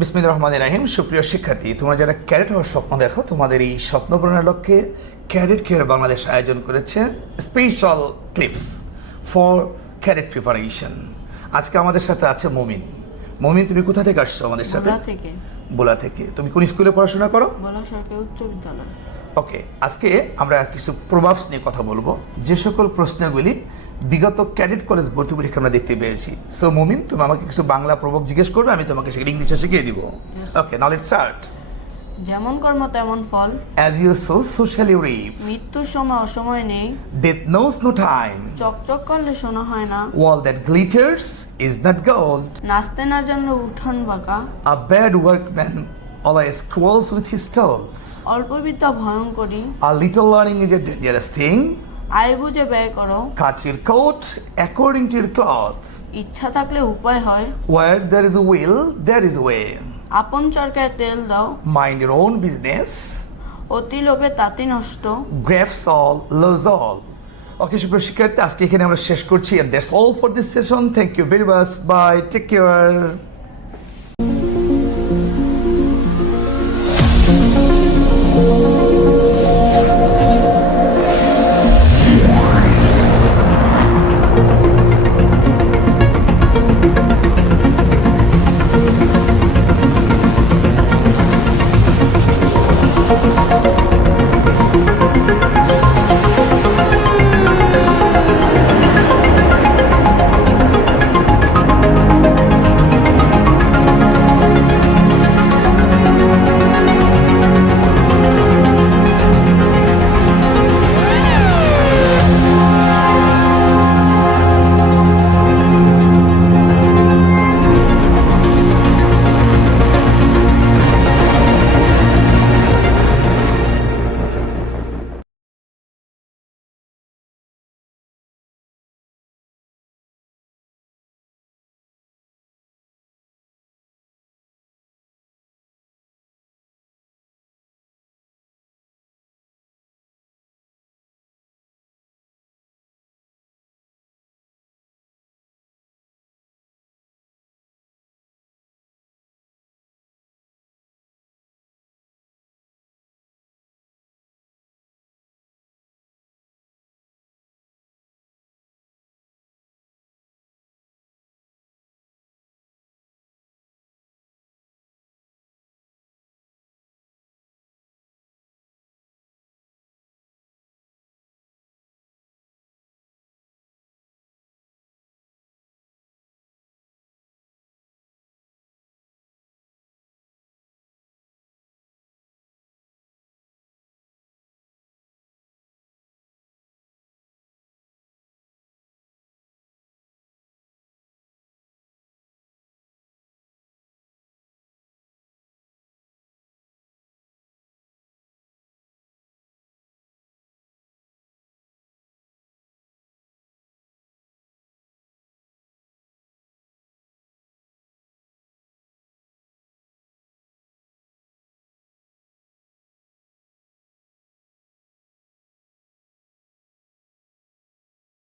বিসমিল রহমান রাহিম সুপ্রিয় শিক্ষার্থী তোমরা যারা ক্যাডেট হওয়ার স্বপ্ন দেখো তোমাদের এই স্বপ্ন পূরণের লক্ষ্যে ক্যারেট কেয়ার বাংলাদেশ আয়োজন করেছে? Special clips for carrot preparation আজকে আমাদের সাথে আছে মমিন। মমিন তুমি কোথা থেকে আসছো আমাদের সাথে? বোলা থেকে। তুমি কোন স্কুলে পড়াশোনা করো? সরকারি উচ্চ বিদ্যালয়। ওকে আজকে আমরা কিছু প্রভাবস নিয়ে কথা বলব। যে সকল প্রশ্নগুলি বিগত ক্যাডেট কলেজ ভর্তি পরীক্ষা আমরা দেখতে পেয়েছি। সো মুমিন তুমি আমাকে কিছু বাংলা প্রভাব জিজ্ঞেস করবে আমি তোমাকে সেখানে ইংলিশে শিখিয়ে দিব। ওকে নলেজ স্টার্ট যেমন কর্ম তেমন ফল। As you sow so shall ye reap মৃত্যুর সময় অসময় নেই। ডেথ নোস নো টাইম চকচক করলে শোনা হয় না। All that glitters is not gold নাচতে না জানলে উঠান বাঁকা। A bad workman quarrels with his tools অল্প বিদ্যা ভয়ঙ্করী। A little learning is a dangerous thing আয় বুঝে ব্যয় করো। Cut your coat according to your cloth ইচ্ছা থাকলে উপায় হয়। Where there is will there is way আপন চরকায় তেল দাও। মাইন্ড ইয়ার বিজনেস অতি লোভে তাতি নষ্ট। Grasp all lose all okay Supriyo এখানে আমরা শেষ করছি and that's all for this session thank you very much bye take care